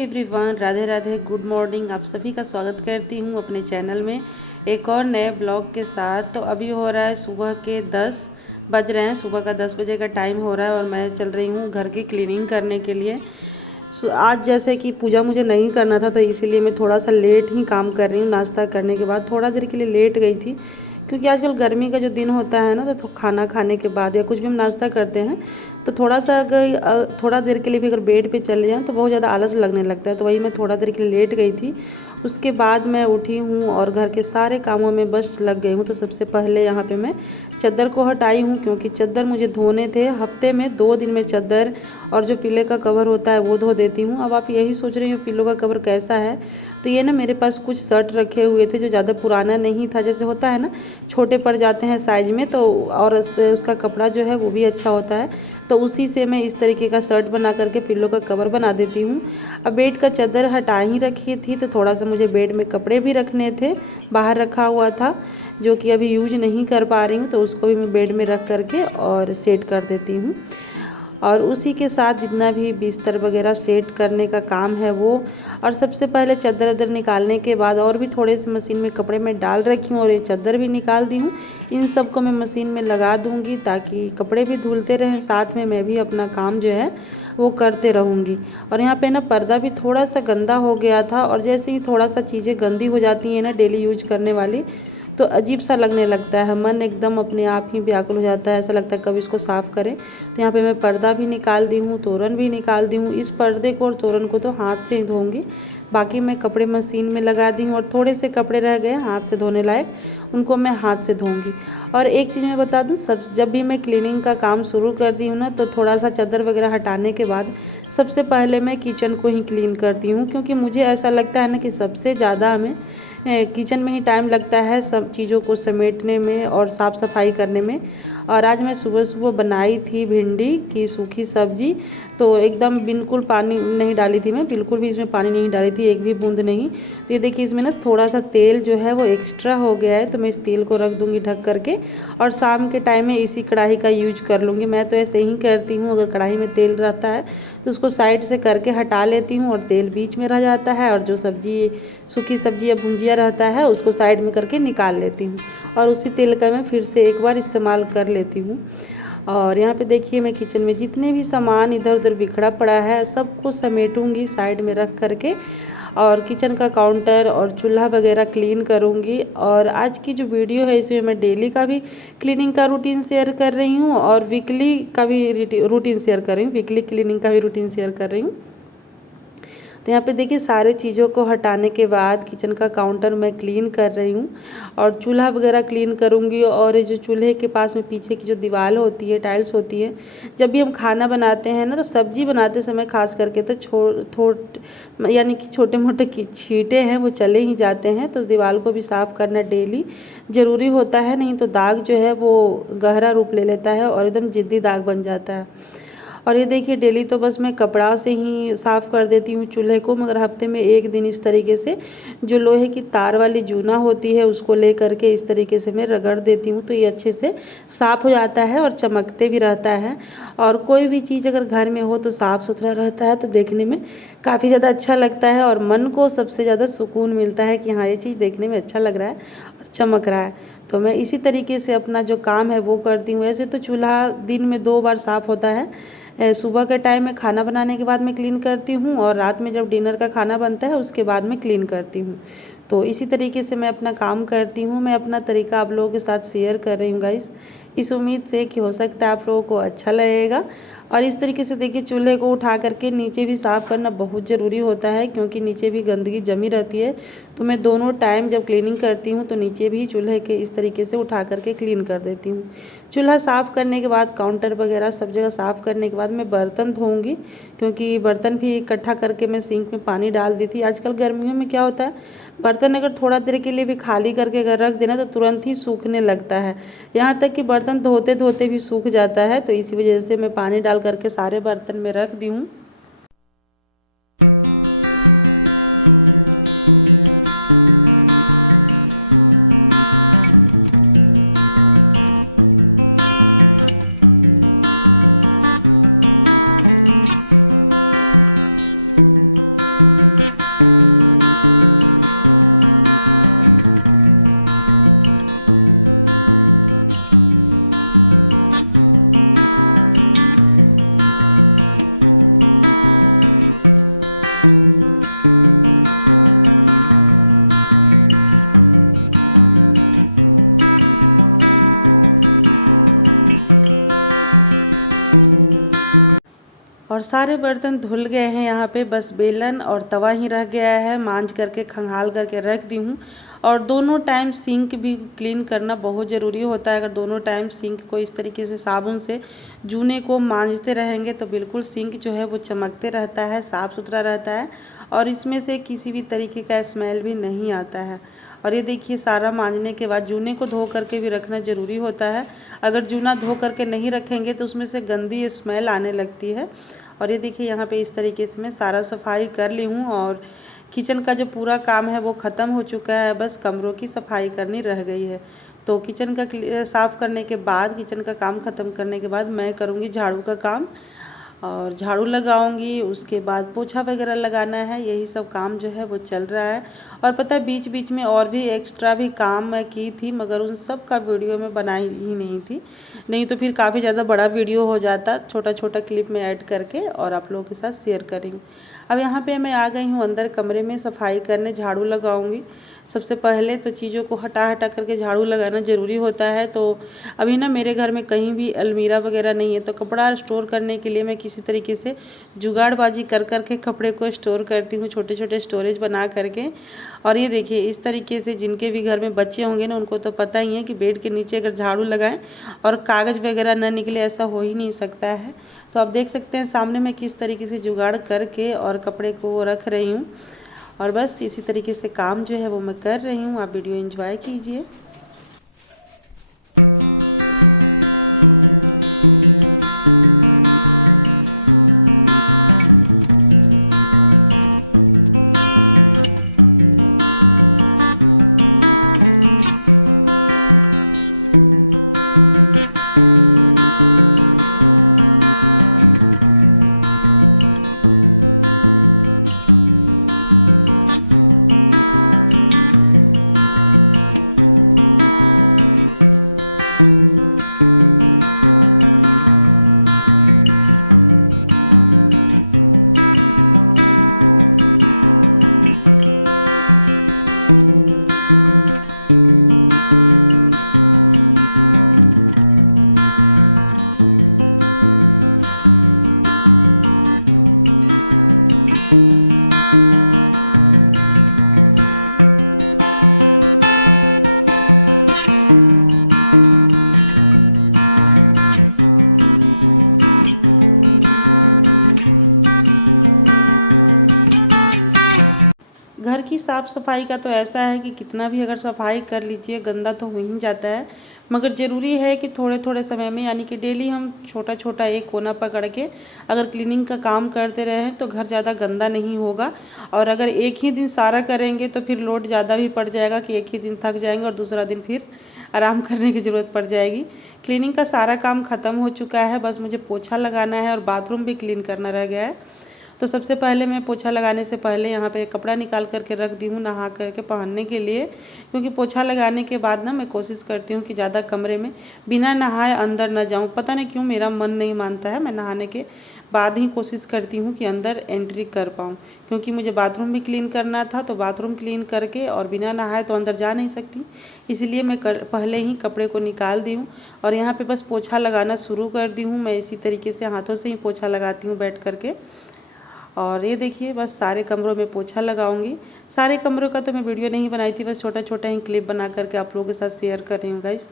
Everyone, Radhe Radhe, good morning. आप सभी का स्वागत करती हूँ अपने चैनल में एक और नए ब्लॉग के साथ। तो अभी हो रहा है सुबह के 10 बज रहे हैं, सुबह का 10 बजे का टाइम हो रहा है और मैं चल रही हूँ घर की क्लीनिंग करने के लिए। आज जैसे कि पूजा मुझे नहीं करना था तो इसीलिए मैं थोड़ा सा लेट ही काम कर रही हूँ। नाश्ता करने के बाद थोड़ा देर के लिए लेट गई थी, क्योंकि आजकल गर्मी का जो दिन होता है ना, तो खाना खाने के बाद या कुछ भी हम नाश्ता करते हैं तो थोड़ा सा अगर थोड़ा देर के लिए भी अगर बेड पे चले जाएं तो बहुत ज़्यादा आलस लगने लगता है। तो वही मैं थोड़ा देर के लिए लेट गई थी। उसके बाद मैं उठी हूँ और घर के सारे कामों में बस लग गई हूँ। तो सबसे पहले यहाँ पे मैं चादर को हटाई हूँ, क्योंकि चादर मुझे धोने थे। हफ्ते में 2 दिन में चादर और जो पिल्ले का कवर होता है वो धो देती हूँ। अब आप यही सोच रही हो पिल्लों का कवर कैसा है, तो ये ना मेरे पास कुछ शर्ट रखे हुए थे जो ज़्यादा पुराना नहीं था। जैसे होता है ना, छोटे पड़ जाते हैं साइज में, तो और उसका कपड़ा जो है वो भी अच्छा होता है। तो उसी से मैं इस तरीके का शर्ट बना करके पिल्लो का कवर बना देती हूँ। अब बेड का चादर हटा ही रखी थी तो थोड़ा सा मुझे बेड में कपड़े भी रखने थे, बाहर रखा हुआ था जो कि अभी यूज नहीं कर पा रही हूँ, तो उसको भी मैं बेड में रख करके और सेट कर देती हूँ। और उसी के साथ जितना भी बिस्तर वगैरह सेट करने का काम है वो, और सबसे पहले चादर वादर निकालने के बाद और भी थोड़े से मशीन में कपड़े मैं डाल रखी हूँ और ये चादर भी निकाल दी हूँ। इन सब को मैं मशीन में लगा दूँगी ताकि कपड़े भी धुलते रहें, साथ में मैं भी अपना काम जो है वो करते रहूँगी। और यहाँ पे ना पर्दा भी थोड़ा सा गंदा हो गया था, और जैसे ही थोड़ा सा चीज़ें गंदी हो जाती हैं ना डेली यूज करने वाली, तो अजीब सा लगने लगता है, मन एकदम अपने आप ही व्याकुल हो जाता है, ऐसा लगता है कब इसको साफ़ करें। तो यहाँ पे मैं पर्दा भी निकाल दी हूँ, तोरण भी निकाल दी हूँ। इस पर्दे को और तोरण को तो हाथ से ही धोऊंगी, बाकी मैं कपड़े मशीन में लगा दी हूँ। और थोड़े से कपड़े रह गए हाथ से धोने लायक, उनको मैं हाथ से धोऊंगी। और एक चीज़ मैं बता दूँ, सब जब भी मैं क्लीनिंग का काम शुरू कर दी हूँ ना, तो थोड़ा सा चादर वगैरह हटाने के बाद सबसे पहले मैं किचन को ही क्लीन करती हूँ, क्योंकि मुझे ऐसा लगता है ना कि सबसे ज़्यादा हमें किचन में ही टाइम लगता है सब चीज़ों को समेटने में और साफ़ सफाई करने में। और आज मैं सुबह सुबह बनाई थी भिंडी की सूखी सब्जी, तो एकदम बिल्कुल पानी नहीं डाली थी मैं, बिल्कुल भी इसमें पानी नहीं डाली थी, एक भी बूंद नहीं। तो ये देखिए इसमें ना थोड़ा सा तेल जो है वो एक्स्ट्रा हो गया है, तो मैं इस तेल को रख दूँगी ढक करके और शाम के टाइम में इसी कढ़ाई का यूज कर लूँगी। मैं तो ऐसे ही करती हूँ, अगर कढ़ाई में तेल रहता है तो उसको साइड से करके हटा लेती हूँ और तेल बीच में रह जाता है, और जो सब्जी सूखी सब्जी या भुंजिया रहता है उसको साइड में करके निकाल लेती हूँ और उसी तेल का मैं फिर से एक बार इस्तेमाल कर लेती हूँ। और यहाँ पे देखिए मैं किचन में जितने भी सामान इधर उधर बिखरा पड़ा है सबको समेटूंगी साइड में रख करके, और किचन का काउंटर और चूल्हा वगैरह क्लीन करूँगी। और आज की जो वीडियो है इसमें मैं डेली का भी क्लीनिंग का रूटीन शेयर कर रही हूँ और वीकली का भी रूटीन शेयर कर रही हूँ, वीकली क्लीनिंग का भी रूटीन शेयर कर रही हूँ। तो यहाँ पे देखिए सारे चीज़ों को हटाने के बाद किचन का काउंटर मैं क्लीन कर रही हूँ और चूल्हा वगैरह क्लीन करूँगी। और ये जो चूल्हे के पास में पीछे की जो दीवार होती है, टाइल्स होती है, जब भी हम खाना बनाते हैं ना तो सब्जी बनाते समय खास करके तो यानी कि छोटे मोटे छींटे हैं वो चले ही जाते हैं, तो उस दीवार को भी साफ़ करना डेली ज़रूरी होता है, नहीं तो दाग जो है वो गहरा रूप ले लेता है और एकदम ज़िद्दी दाग बन जाता है। और ये देखिए डेली तो बस मैं कपड़ा से ही साफ़ कर देती हूँ चूल्हे को, मगर हफ्ते में एक दिन इस तरीके से जो लोहे की तार वाली जूना होती है उसको ले करके इस तरीके से मैं रगड़ देती हूँ, तो ये अच्छे से साफ़ हो जाता है और चमकते भी रहता है। और कोई भी चीज़ अगर घर में हो तो साफ़ सुथरा रहता है तो देखने में काफ़ी ज़्यादा अच्छा लगता है और मन को सबसे ज़्यादा सुकून मिलता है कि हाँ ये चीज़ देखने में अच्छा लग रहा है और चमक रहा है। तो मैं इसी तरीके से अपना जो काम है वो करती हूँ। ऐसे तो चूल्हा दिन में 2 बार साफ़ होता है, सुबह के टाइम में खाना बनाने के बाद मैं क्लीन करती हूँ और रात में जब डिनर का खाना बनता है उसके बाद मैं क्लीन करती हूँ। तो इसी तरीके से मैं अपना काम करती हूँ। मैं अपना तरीका आप लोगों के साथ शेयर कर रही हूँ गाइस, इस उम्मीद से कि हो सकता है आप लोगों को अच्छा लगेगा। और इस तरीके से देखिए चूल्हे को उठा करके नीचे भी साफ़ करना बहुत ज़रूरी होता है, क्योंकि नीचे भी गंदगी जमी रहती है। तो मैं दोनों टाइम जब क्लीनिंग करती हूँ तो नीचे भी चूल्हे के इस तरीके से उठा करके क्लीन कर देती हूँ। चूल्हा साफ़ करने के बाद काउंटर वगैरह सब जगह साफ़ करने के बाद मैं बर्तन धोऊंगी, क्योंकि बर्तन भी इकट्ठा करके मैं सिंक में पानी डाल दी थी। आजकल गर्मियों में क्या होता है, बर्तन अगर थोड़ा देर के लिए भी खाली करके अगर रख देना तो तुरंत ही सूखने लगता है, यहाँ तक कि बर्तन धोते धोते भी सूख जाता है। तो इसी वजह से मैं पानी डाल करके सारे बर्तन में रख दी हूँ। और सारे बर्तन धुल गए हैं। यहाँ पे बस बेलन और तवा ही रह गया है, मांज करके खंगाल करके रख दी हूँ। और दोनों टाइम सिंक भी क्लीन करना बहुत ज़रूरी होता है। अगर दोनों टाइम सिंक को इस तरीके से साबुन से जूने को मांजते रहेंगे तो बिल्कुल सिंक जो है वो चमकते रहता है, साफ़ सुथरा रहता है और इसमें से किसी भी तरीके का स्मेल भी नहीं आता है। और ये देखिए सारा मांजने के बाद जूने को धो करके भी रखना ज़रूरी होता है। अगर जूना धो करके नहीं रखेंगे तो उसमें से गंदी स्मेल आने लगती है। और ये देखिए यहाँ पे इस तरीके से मैं सारा सफाई कर ली हूँ और किचन का जो पूरा काम है वो ख़त्म हो चुका है, बस कमरों की सफाई करनी रह गई है। तो किचन का साफ़ करने के बाद, किचन का काम ख़त्म करने के बाद मैं करूँगी झाड़ू का काम और झाड़ू लगाऊंगी। उसके बाद पोछा वगैरह लगाना है, यही सब काम जो है वो चल रहा है। और पता है बीच बीच में और भी एक्स्ट्रा भी काम मैं की थी, मगर उन सब का वीडियो में बनाई ही नहीं थी, नहीं तो फिर काफ़ी ज़्यादा बड़ा वीडियो हो जाता। छोटा छोटा क्लिप में ऐड करके और आप लोगों के साथ शेयर करेंगे। अब यहाँ पे मैं आ गई हूँ अंदर कमरे में सफाई करने, झाड़ू लगाऊंगी। सबसे पहले तो चीज़ों को हटा हटा करके झाड़ू लगाना ज़रूरी होता है। तो अभी ना मेरे घर में कहीं भी अलमीरा वगैरह नहीं है, तो कपड़ा स्टोर करने के लिए मैं किसी तरीके से जुगाड़बाजी कर करके कपड़े को स्टोर करती हूँ, छोटे छोटे स्टोरेज बना करके। और ये देखिए इस तरीके से जिनके भी घर में बच्चे होंगे ना उनको तो पता ही है कि बेड के नीचे अगर झाड़ू लगाएं और कागज़ वगैरह न निकले, ऐसा हो ही नहीं सकता है। तो आप देख सकते हैं सामने मैं किस तरीके से जुगाड़ करके और कपड़े को रख रही हूँ। और बस इसी तरीके से काम जो है वो मैं कर रही हूँ। आप वीडियो एंजॉय कीजिए। घर की साफ़ सफाई का तो ऐसा है कि कितना भी अगर सफाई कर लीजिए गंदा तो हो ही जाता है, मगर ज़रूरी है कि थोड़े थोड़े समय में, यानी कि डेली हम छोटा छोटा एक कोना पकड़ के अगर क्लीनिंग का काम करते रहें तो घर ज़्यादा गंदा नहीं होगा। और अगर एक ही दिन सारा करेंगे तो फिर लोड ज़्यादा भी पड़ जाएगा कि एक ही दिन थक जाएंगे और दूसरा दिन फिर आराम करने की ज़रूरत पड़ जाएगी। क्लीनिंग का सारा काम ख़त्म हो चुका है, बस मुझे पोछा लगाना है और बाथरूम भी क्लीन करना रह गया है। तो सबसे पहले मैं पोछा लगाने से पहले यहाँ पे कपड़ा निकाल करके रख दी हूँ नहा करके पहनने के लिए, क्योंकि पोछा लगाने के बाद ना मैं कोशिश करती हूँ कि ज़्यादा कमरे में बिना नहाए अंदर ना जाऊँ। पता नहीं क्यों मेरा मन नहीं मानता है, मैं नहाने के बाद ही कोशिश करती हूँ कि अंदर एंट्री कर पाऊँ, क्योंकि मुझे बाथरूम भी क्लीन करना था। तो बाथरूम क्लीन करके और बिना नहाए तो अंदर जा नहीं सकती, इसलिए मैं पहले ही कपड़े को निकाल दी हूँ और यहाँ पे बस पोछा लगाना शुरू कर दी हूँ। मैं इसी तरीके से हाथों से ही पोछा लगाती हूँ बैठ करके। और ये देखिए बस सारे कमरों में पोछा लगाऊंगी। सारे कमरों का तो मैं वीडियो नहीं बनाई थी, बस छोटा छोटा ही क्लिप बना करके आप लोगों के साथ शेयर कर रही हूँ गाइस।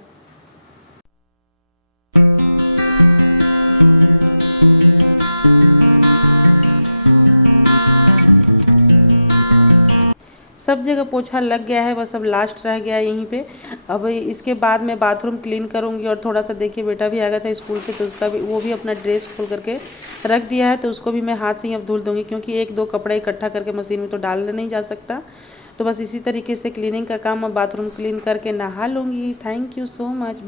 सब जगह पोछा लग गया है, बस अब लास्ट रह गया है यहीं पे। अब इसके बाद मैं बाथरूम क्लीन करूँगी। और थोड़ा सा देखिए बेटा भी आ गया था स्कूल से, तो उसका भी वो भी अपना ड्रेस खोल करके रख दिया है, तो उसको भी मैं हाथ से ही अब धुल दूँगी, क्योंकि एक दो कपड़ा इकट्ठा करके मशीन में तो डालने नहीं जा सकता। तो बस इसी तरीके से क्लीनिंग का काम अब बाथरूम क्लीन करके नहा लूँगी। Thank you so much.